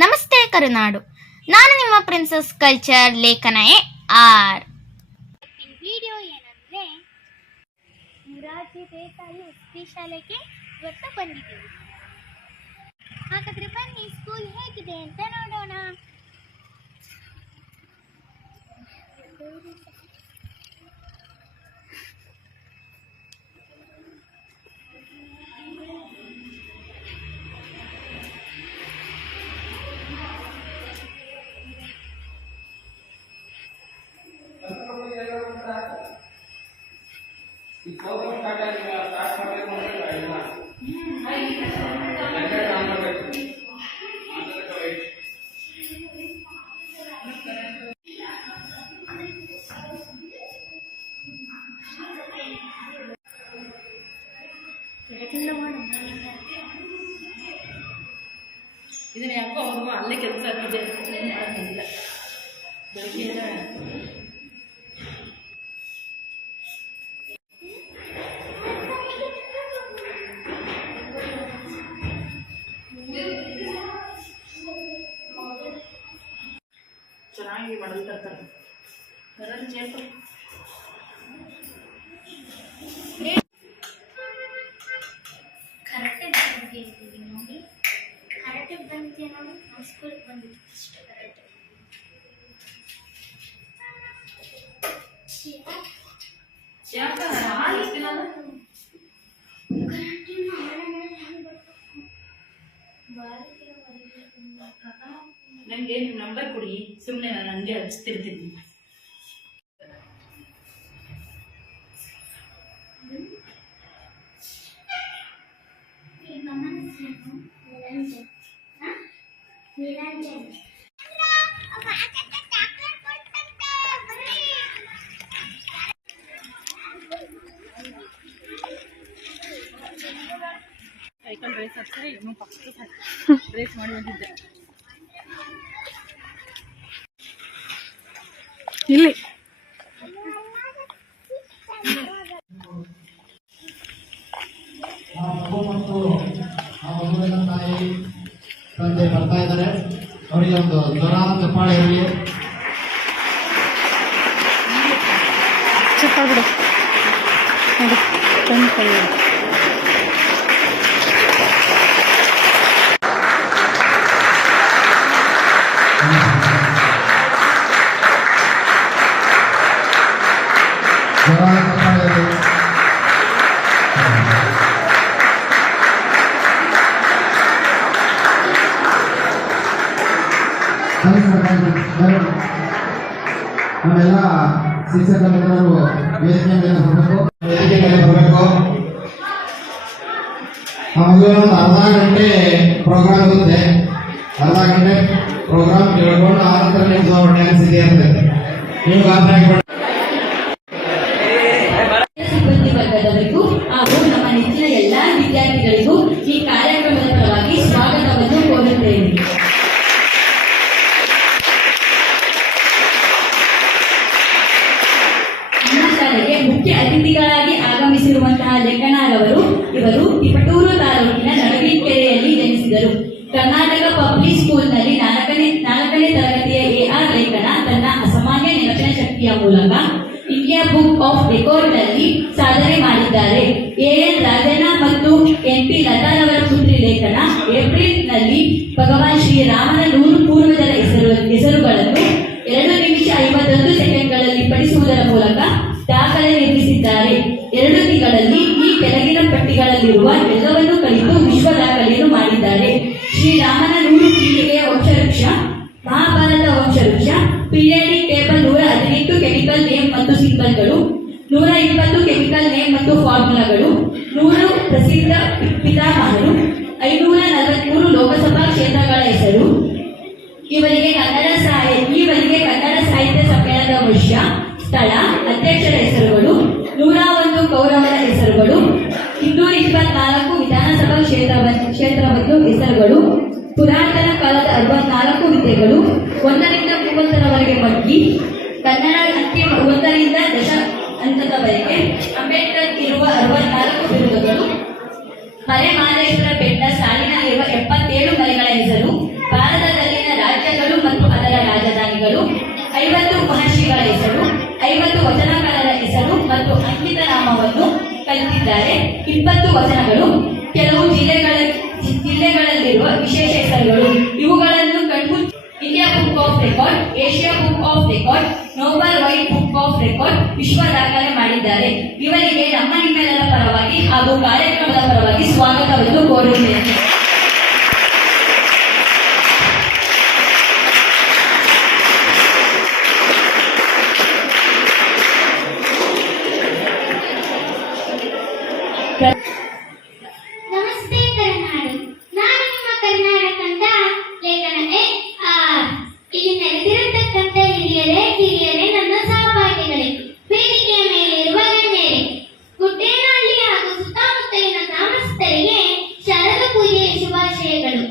ನಮಸ್ತೆ ಕರುನಾಡು, ನಾನು ನಿಮ್ಮ ಪ್ರಿನ್ಸಸ್ ಕಲ್ಚರ್ ಲೇಖನ ಆರ್. ವಿಡಿಯೋ ಏನಂದ್ರೆ, ಮುರಾರ್ಜಿ ದೇಸಾಯಿ ವಸತಿ ಶಾಲೆಗೆ ಇವತ್ತು ಬಂದಿದ್ದೀವಿ. ಹಾಗಾದ್ರೆ ಬನ್ನಿ ಸ್ಕೂಲ್ ಹೇಗಿದೆ ಅಂತ ನೋಡೋಣ. ಇದನ್ನ ಯಾಕೋ ಅವ್ರಿಗೂ ಅಲ್ಲೇ ಕೆಲಸ ಆಗಿದೆ ಮಾಡೋದಿಲ್ಲ. ಬೆಳಗ್ಗೆ ಚೆನ್ನಾಗಿ ಮಾಡೋದು ತರ್ತಾರೆ ಬರೋದು ಚೇತು ಕರೆಕ್ಟಾಗಿ ಬಂದಿದ್ದೀವಿ ನೋಡಿ. ಕರೆಕ್ಟಾಗಿ ಬಂದಿದ್ದೀವಿ ನೋಡಿ. ನಾವು ಸ್ಕೂಲ್ಗೆ ಬಂದಿದ್ದೀವಿ ಅಷ್ಟು ಕರೆಕ್ಟ್. ನನಗೆ ನಿಮ್ಮ ನಂಬರ್ ಕೊಡಿ, ಸುಮ್ಮನೆ ನಾನು ಹಂಗೆ ಹಚ್ತಿರ್ತೀನಿ. ಸೈಕಲ್ ರೇಸ್ ಹಾಕ್ತಾರೆ, ಇನ್ನೂ ಫಸ್ಟ್ ರೇಸ್ ಮಾಡಿ ಬಂದಿದ್ದೆ ಇಲ್ಲಿ. ತಾಯಿ ತಂದೆ ಬರ್ತಾ ಇದ್ದಾರೆ, ಅವರಿಗೆ ಒಂದು ಜೋರಾದ ಚಪ್ಪಾಳೆ ಇರಲಿ. ಚಪ್ಪಾಳೆ ಬಿಡು. ನಾವೆಲ್ಲ ಶಿಕ್ಷಕ ಮಿತ್ರರು ವೇದಿಕೆ ಮೇಲೆ ಬರಬೇಕು. ನಮಗೆ ಒಂದು ಅರ್ಧ ಗಂಟೆ ಪ್ರೋಗ್ರಾಮ್ ಇರುತ್ತೆ. ಅರ್ಧ ಗಂಟೆ ಪ್ರೋಗ್ರಾಮ್ ಕೇಳ್ಕೊಂಡು ಆ ನಂತರ ನಿಮ್ದು ಡ್ಯಾನ್ಸ್ ಇದೆ ಇರ್ತದೆ. ನೀವು ಸಿಬ್ಬಂದಿ ವರ್ಗದವರಿಗೂ ಹಾಗೂ ನಮ್ಮ ನೆಚ್ಚಿನ ಎಲ್ಲಾ ವಿದ್ಯಾರ್ಥಿಗಳಿಗೂ ಈ ಕಾರ್ಯಕ್ರಮದ ಪರವಾಗಿ ಸ್ವಾಗತವನ್ನು ಕೋರುತ್ತೇನೆ. ನಮ್ಮ ಶಾಲೆಗೆ ಮುಖ್ಯ ಅತಿಥಿಗಳಾಗಿ ಆಗಮಿಸಿರುವಂತಹ ಲೇಖನರವರು ಇವರು ತಿಪಟೂರು ತಾಲೂಕಿನ ನಡವಿಕೆರೆಯಲ್ಲಿ ಜನಿಸಿದರು. ಕರ್ನಾಟಕ ಪಬ್ಲಿಕ್ ಸ್ಕೂಲ್ನಲ್ಲಿ ನಾಲ್ಕನೇ ತರಗತಿಯ ಎಆರ್ ಲೇಖನ ತನ್ನ ಅಸಾಮಾನ್ಯ ನೆನಪಿನ ಶಕ್ತಿಯ ಮೂಲಕ ಇಂಡಿಯಾ ಬುಕ್ ಆಫ್ ರೆಕಾರ್ಡ್ನಲ್ಲಿ ಸಾಧನೆ ಮಾಡಿದ್ದಾರೆ. ಎಎನ್ ರಾಜಣ್ಣ ಮತ್ತು ಎನ್ಪಿ ಲತಾರವರ ಪುತ್ರಿ ಲೇಖನ ಏಪ್ರಿಲ್ನಲ್ಲಿ ಭಗವಾನ್ ಶ್ರೀರಾಮನ 100 ಪೂರ್ವಜರ ಹೆಸರುಗಳನ್ನು 2 ನಿಮಿಷ 51 ಸೆಕೆಂಡ್ಗಳಲ್ಲಿ ಪಡಿಸುವುದರ ಮೂಲಕ ದಾಖಲೆ ನಿರ್ಮಿಸಿದ್ದಾರೆ. 2 ತಿಂಗಳಲ್ಲಿ ಈ ಕೆಳಗಿನ ಪಟ್ಟಿಗಳಲ್ಲಿರುವ ಎಲ್ಲವನ್ನೂ ಕಲಿತು ವಿಶ್ವ ದಾಖಲೆಯನ್ನು ಮಾಡಿದ್ದಾರೆ. ಶ್ರೀರಾಮನ 100 ಪೀಳಿಗೆಯ ವಂಶವೃಕ್ಷ, ಮಹಾಭಾರತ ವಂಶವೃಕ್ಷ, ಪೀರಿಯಾಡಿಕ್ ಟೇಬಲ್ 118 ಕೆಮಿಕಲ್ ನೇಮ್ ಮತ್ತು ಸಿಂಬಲ್ಗಳು, 120 ಕೆಮಿಕಲ್ ನೇಮ್ ಮತ್ತು ಫಾರ್ಮುಲಾಗಳು, 100 ಪ್ರಸಿದ್ಧ ಪಿತಾಮಹರು, 543 ಲೋಕಸಭಾ ಕ್ಷೇತ್ರಗಳ ಹೆಸರು, ಇವರಿಗೆ ಕನ್ನಡ ಸಾಹಿತ್ಯ ಸಮ್ಮೇಳನದ ವರ್ಷ, ಸ್ಥಳ, ಅಧ್ಯಕ್ಷರ ಹೆಸರುಗಳು, 101 ಕೌರವರ ಹೆಸರುಗಳು, 224 ವಿಧಾನಸಭಾ ಕ್ಷೇತ್ರವನ್ನು ಹೆಸರುಗಳು, ಪುರಾತನ ಕಾಲದ 64 ವಿದ್ಯೆಗಳು, 1ರಿಂದ 30ರವರೆಗೆ ಮಗ್ಗಿ, ಕನ್ನಡ ಅಂತಿಮ 1ರಿಂದ 10 ಹಂತದವರೆಗೆ, ಅಂಬೇಡ್ಕರ್ ಇರುವ 64 ಬಿರುದುಗಳು, ಮಲೆ ಮಹದೇಶ್ವರ ಬೆಟ್ಟ ಸಾಲಿನಲ್ಲಿರುವ 77 ಮಲೆ ಮತ್ತು ಅಂಕಿತ ನಾಮವನ್ನು ಕಲಿತಿದ್ದಾರೆ. 20 ವಚನಗಳು, ಕೆಲವು ಜಿಲ್ಲೆಗಳಲ್ಲಿರುವ ವಿಶೇಷ ಹೆಸರುಗಳು, ಇವುಗಳನ್ನು ಕಣ್ಮುಚ್ಚಿ India book of record, Asia book of record, Nobel white book of record ವಿಶ್ವ ದಾಖಲೆ ಮಾಡಿದ್ದಾರೆ. ಇವರಿಗೆ ನಿಮ್ಮೆಲ್ಲರ ಪರವಾಗಿ ಹಾಗೂ ಕಾರ್ಯಕ್ರಮದ ಪರವಾಗಿ ಸ್ವಾಗತವನ್ನು ಕೋರುತ್ತೇನೆ. ನಮಸ್ತೆ ಕರ್ನಾಡು. ನಾನು ನಿಮ್ಮ ಕರ್ನಾಟಕದ ಲೇಖನ AR. ಇಲ್ಲಿ ನೆರೆದಿರತಕ್ಕಂಥ ಹಿರಿಯರೇ ನನ್ನ ಸಹಪಾಠಿಗಳೇ, ವೇದಿಕೆಯ ಮೇಲಿರುವ ಗಣ್ಯರೇ, ಗುಡ್ಡೇನಹಳ್ಳಿ ಹಾಗೂ ಸುತ್ತಮುತ್ತಲಿನ ಗ್ರಾಮಸ್ಥರಿಗೆ ಶಾರದಾ ಪೂಜೆಯ ಶುಭಾಶಯಗಳು.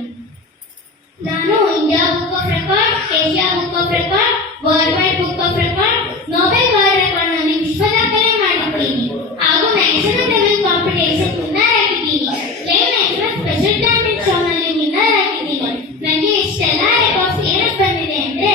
ನಾನು India book of record, Asia book of record, world wide book of record, Nobel world ರೆಕಾರ್ಡ್ನಲ್ಲಿ ವಿಶ್ವ ದಾಖಲೆ ಮಾಡಿದ್ದೀನಿ ಹಾಗೂ ನ್ಯಾಷನಲ್ ಲೆವೆಲ್ ಕಾಂಪಿಟೇಷನ್ ವಿನ್ನರ್ ಆಗಿದ್ದೀನಿ. ಲೈವ್ ನ್ಯಾಷನಲ್ ಸ್ಪೆಷಲ್ ಟಾಲೆಂಟ್ ಶೋನಲ್ಲಿ ವಿನ್ನರ್ ಆಗಿದ್ದೀನಿ. ನನಗೆ ಇಷ್ಟೆಲ್ಲ ರೆಕಾರ್ಡ್ಸ್ ಏನಕ್ಕೆ ಬಂದಿದೆ ಅಂದ್ರೆ,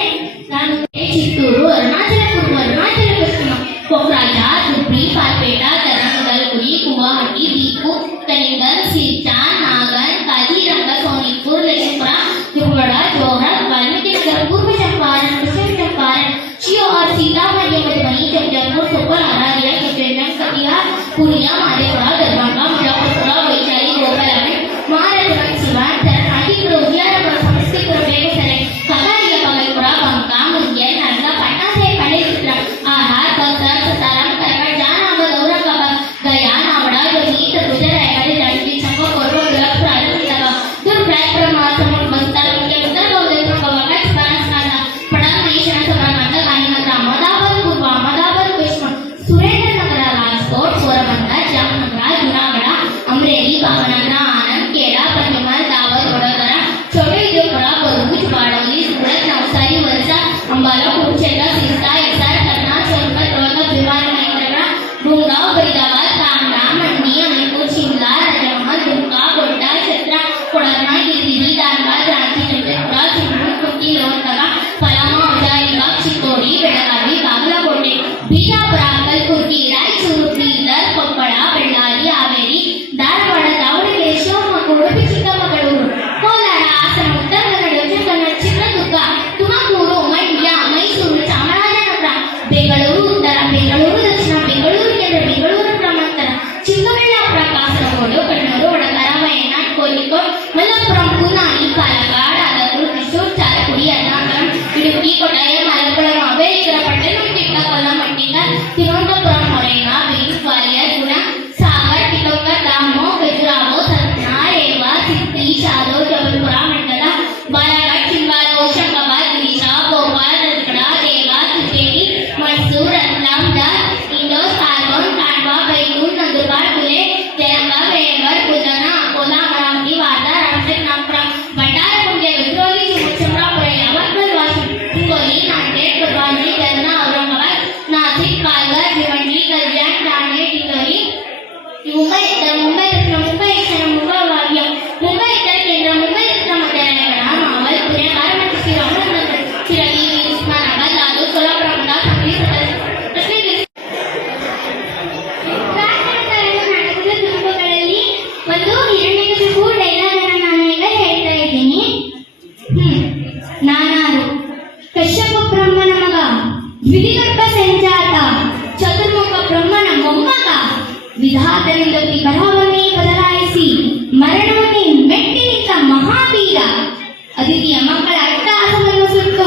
ನಾನು ಚಿತ್ತೂರು, ಅರುಣಾಚಲ ಪೂರ್ವ, ಅರುಣಾಚಲ ಪಶ್ಚಿಮ, ಕೊಕ್ರಾಜ, ಧುಬ್ರಿ, ಪಾಲ್ಪೇಟ, ತರಂಗಲ್ಗುರಿ, ಗುವಾಹಟಿ, ದೀಪು, ಕಲಿಂಗಲ್, ಸಿಲ್ಚಾರ್, ನಾಗನ್, ಕಾಜಿರಂಗ, ಸೋನಿಪುರ್, ಲಕ್ಷ್ಮೀಪುರ, ಧ್ರುವಡ, ಜೋಹರ್, वाल्मीकि नगर, पूर्व चंपारण, पश्चिम चंपारण, शिवहर, सीतामढ़ी, मधुबनी, जमजमपुर, सुपौल, अररिया, किशनगंज, कटिहार, पूर्णिया, मधेपुरा, दरभंगा, मुजफ्फरपुर, वैशाली, गोपालगंज, महाराजगंज, सिवान, सरनाही, उजियारपुर, समस्तीपुर, बेगूसराय, खगड़िया, भागलपुर, बांका, मुंगेर, नालंदा, पटना से पाटलिपुत्र, आहार, बक्सर, सासाराम, करगढ़, जहानाबाद, औरंगाबाद, गया, नावड़ा, जोधपुर, सरगुजा, रायगढ़, जांजगीर, चंपा, कोरबा, बिलासपुर, आलमगीर, दुर्ग, रायपुर, महासमुंद, बस्तर, उत्तर गोविंदपुर, कवागढ़, बनासकांठा, पटना, समानांतर, गांधीनगर, अहमदाबाद, पूर्व अहमदाबाद, पश्चिम सुरेंद्रनगर, राजकोट, पोरबंदर, जामनगर, जूनागढ़, अमरेली, भावनगर, आनंद, खेड़ा, पंचमहल, दाहोद, वडोदरा, छोटाउदेपुर, भरूच, बारडोली, सूरत, नवसारी, वलसाड, अंबाला, कुरुक्षेत्र, सिरसा, हिसार, करनाल, सोनभद्र, रोहतक, भिवानी, महेंद्रगढ़, गुड़गांव, फरीदाबाद, कांगड़ा, मंडी, अलीपुर, शिमला, राजमहल, दुमका, गोड्डा, छतरा, कोडरमा, गिरिडीह, धारवाड़, रांची, चंद्रपुर, चिमूर, कुर्की, लोहरदगा, पलामू, हजारीबाग, चिक्कोडी, बेळगावी, बागलकोटे, बीजापुर, कलबुर्गी, रायचूರು, ಬೀದರ್, ಕೊಪ್ಪಳ, ಬಳ್ಳಾರಿ, ಹಾವೇರಿ, ಧಾರವಾಡ, ದಾವಣಗೆರೆ, ಶಿವಮೊಗ್ಗ, ಉಡುಪಿ, ಚಿಕ್ಕಮಗಳೂರು, ಕೋಲಾರ, ಹಾಸನ, ಉತ್ತರ ಕನ್ನಡ, ದಕ್ಷಿಣ ಕನ್ನಡ, ಚಿತ್ರದುರ್ಗ, ತುಮಕೂರು, ಮಂಡ್ಯ, ಮೈಸೂರು, ಚಾಮರಾಜನಗರ, ಬೆಂಗಳೂರು ಉತ್ತರ, ಬೆಂಗಳೂರು ದಕ್ಷಿಣ, ಬೆಂಗಳೂರು ಕೇಂದ್ರ, ಬೆಂಗಳೂರು ಗ್ರಾಮಾಂತರ, ಚಿಕ್ಕಬಳ್ಳಾಪುರ, ಕಾಸರಗೋಡು, ಕಣ್ಣೂರು, ವಡಕರ, ವಯನಾಡ್, ಕೋಳಿಕೋಡ್, ಮಲಪ್ಪುರಂ, ಕುನಾನಿ, ಪಾಲಕ್ಕಾಡ್, ಆಲೂರು, ತ್ರಿಶೂರ್, ಚಾಲಕ್ಕುಡಿ, ಎರ್ನಾಕುಲಂ, ಇಡುಕ್ಕಿ, ಕೊಟ್ಟಾಯ, ಮಲಪ್ಪುರಂ, ಅಬೇರಿಕರ, ಪಟ್ಟಣಂತಿಟ್ಟ, ಕೊಲ್ಲಮಟ್ಟಿಗ, ತಿರುವನಂತಪುರಂ, ಮೊರೇನ, ಬೀಚ್, ಗ್ವಾಲಿಯರ್, ಗುಣ, ಸಾಗರ್, ಟಿಟೋಗರ್, दामोह, खजुराहो, सतना, रेवा, सिद्धि, शाहदोल, जबलपुर, मंडला, बालाघाट, छिंदवाड़ा, होशंगाबाद, विदिशा, भोपाल, रजगढ़, देवास, सुचेरी, मैसूर, रतलाम, दास, इंदौर, सारगोन, खांडवा, बैतूल, नंदुरबार, धुले, जयंगा, मेहगर, बुलढाणा, अकोला, अमरावती, वार्धा, रामटेक, नागपूर, भंडारा, मुंगेर, विक्रोली, चिमूर, यवतमाळ, वाशिम, हिंगोली, नांदेड, परभणी, जालना, औरंगाबाद, नाशिक, पालघर, भिवंडी, कल्याण, ठाणे, दिंडोरी, मुंबई उत्तर, मुंबई दक्षिण, मुंबई ईशान्य, मुंबई वायव्य, मुंबई उत्तर केंद्र, मुंबई दक्षिण मध्य रायगड, मावळ, पुणे, बारामती, अहमदनगर, शिराळी, उस्मानाबाद, लातूर, सोलापूर, अकोला, सांगली, रत्नागिरी. ನಾಟಕದ ತುಣುಕುಗಳಲ್ಲಿ ಒಂದು ಹಿರಣ್ಯಕಶಿಪು ಡೈಲಾಗ್ ಅನ್ನು ನಾನು ಈಗ ಹೇಳ್ತಾ ಇದ್ದೀನಿ. ನಾನಾರು ಕಶ್ಯಪ ಬ್ರಹ್ಮನ ಮಗ, ದ್ವಿಗರ್ಭ ಸಂಜಾತ, ಚತುರ್ಮುಖ ಬ್ರಹ್ಮನ ಮೊಮ್ಮಗ, ವಿಧಾತನಿಂದ ಬರಹವನ್ನೇ ಬದಲಾಯಿಸಿ ಮರಣವನ್ನೇ ಮೆಟ್ಟಿ ನಿಂತ ಮಹಾವೀರ, ಅದಿತಿಯ ಮಕ್ಕಳ ಅಟ್ಟಹಾಸವನ್ನು ಸುಟ್ಟು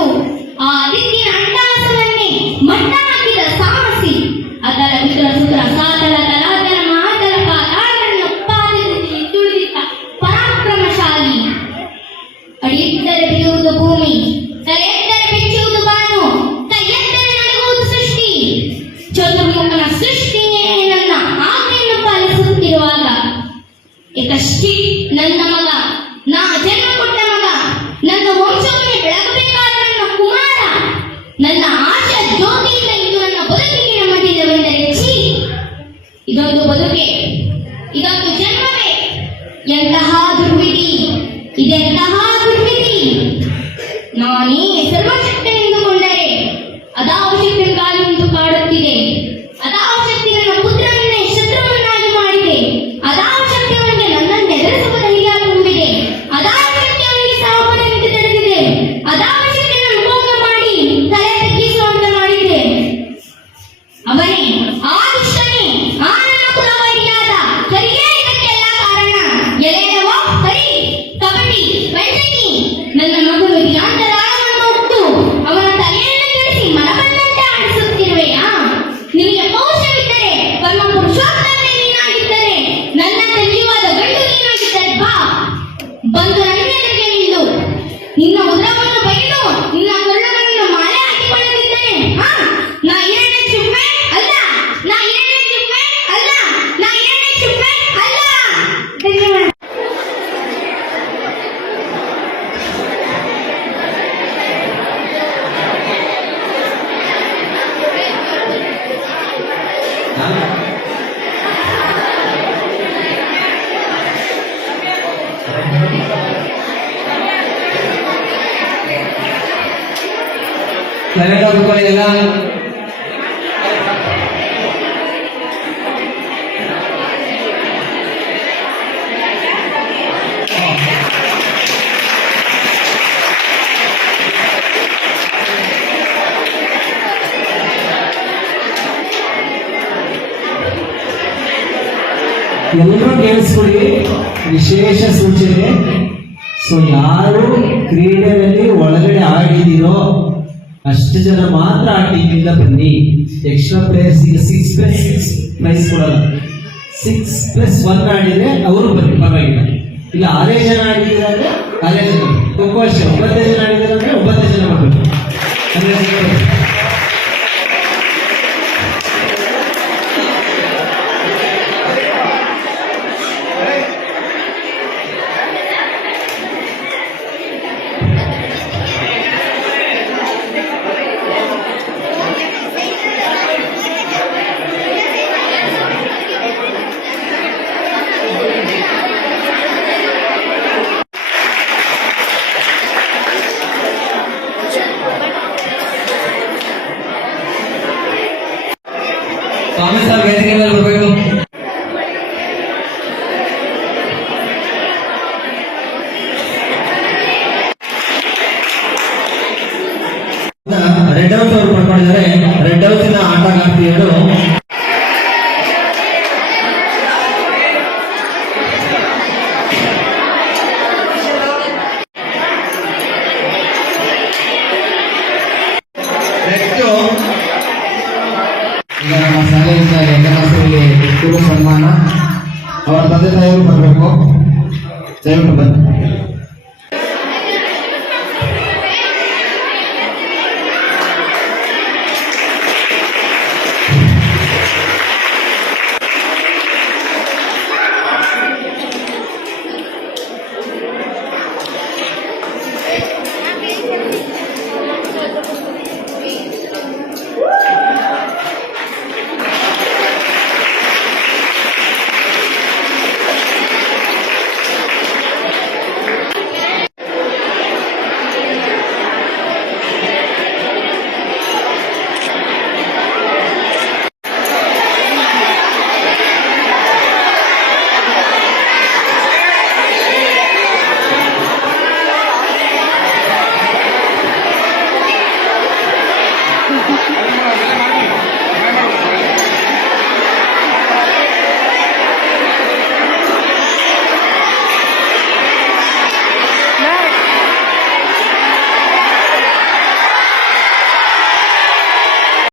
ಆ ಅದಿತಿಯ ಅಟ್ಟಹಾಸವನ್ನೇ ಮಟ್ಟ ಹಾಕಿದ ಸಾಹಸಿ, ಅದರ ವಿದುರ ಸುತರ ಸಾತಲ ತಲಾತಲ ಮಹಾತಲ ಪಾತಾಳಗಳನ್ನು ಪಾದದಲ್ಲಿ ತುಳಿದಿದ್ದ ಪರಾಕ್ರಮಶಾಲಿ. ಅಡಿಯಿಟ್ಟರೆ ಬಿಡುವುದು ಭೂಮಿ, ತಲೆಯೆತ್ತರೆ ಬಿಚ್ಚುವುದು ಬಾನು, ಕೈಯೆತ್ತರೆ ನಡುಗುವುದು ಸೃಷ್ಟಿ. ಚತುರ್ಮುಖನ ಸೃಷ್ಟಿಯೇ ನನ್ನ ಆಜ್ಞೆಯನ್ನು ಪಾಲಿಸುತ್ತಿರುವಾಗ ಏಕಶ್ಚಿ ನನ್ನ ಮಗ, ನಾ ಜನ್ಮ ಕೊಟ್ಟ ಮಗ, ನನ್ನ ವಂಶವನ್ನೇ ಬೆಳಗಬೇಕಾದ ನನ್ನ ಕುಮಾರ, ನನ್ನ ಆಶಾ ಜ್ಯೋತಿಯಿಂದ ಇದು ನನ್ನ ಬದುಕಿಗೆ ನಮ್ಮದಿಲ್ಲವೆಂದರೆ ಛೀ, ಇದೊಂದು ಬದುಕೆ, ಇದೊಂದು ಜನ್ಮವೇ, ಎಂತಹ ದುರ್ವಿಧಿ, ಇದೆಂತಹ ದುರ್ವಿಧಿ. ನಾನೇ ಸರ್ವಶಕ್ತನೆಂದುಕೊಂಡರೆ ಅದಾವ ಶಕ್ತಿ ಕಾಲು ಕಾಡುತ್ತಿದೆ, ಅದಾವ ಶಕ್ತಿ ಸೈಲೆಂಟ್ ಆಗ್ಬೇಕು ಎಲ್ಲ. ಎಲ್ಲರೂ ಕೇಳಿಸ್ಕೊಳ್ಳಿ, ವಿಶೇಷ ಸೂಚನೆ. ಸೊ ಯಾರು ಕ್ರೀಡೆಯಲ್ಲಿ ಒಳಗಡೆ ಆಡಿದಿರೋ ಅಷ್ಟು ಜನ ಮಾತ್ರ ಆ ಟೀಮಿಂದ ಬನ್ನಿ. ಎಕ್ಸ್ಟ್ರಾ ಪ್ಲೇಯರ್ಸ್ ಈಗ 6+6 ಪ್ರೈಸ್ ಕೊಡಲ್ಲ. 6+1 ಆಡಿದ್ರೆ ಅವರು ಬನ್ನಿ, ಪರವಾಗಿಲ್ಲ. ಇಲ್ಲ 6 ಜನ ಆಡಿದ್ರೆ 6 ಜನ. ಖೋಖೋ ಅಷ್ಟೇ 9 ಜನ ಆಡಿದ್ರೆ 9 ಜನ ಬರ್ಬೇಕು. ಸ್ವಾಮಿ ಸರ್ ವೇದಿಕೆ ಮೇಲೆ ಬರಬೇಕು. ರೆಡ್ ಹೌಸ್ ಅವರು ಪಡ್ಕೊಂಡಿದ್ದಾರೆ. ರೆಡ್ ಹೌಸ್ ಇಂದ ಆಟಗಾರ್ತಿಯರು ಈಗ ನಮ್ಮ ಶಾಲೆಯಿಂದ ಹೆಗನಸರಿಗೆ ಗುರು ಸನ್ಮಾನ. ಅವರ ತಂದೆ ತಾಯಿಯವರು ಬರಬೇಕು, ದಯವಿಟ್ಟು ಬನ್ನಿ.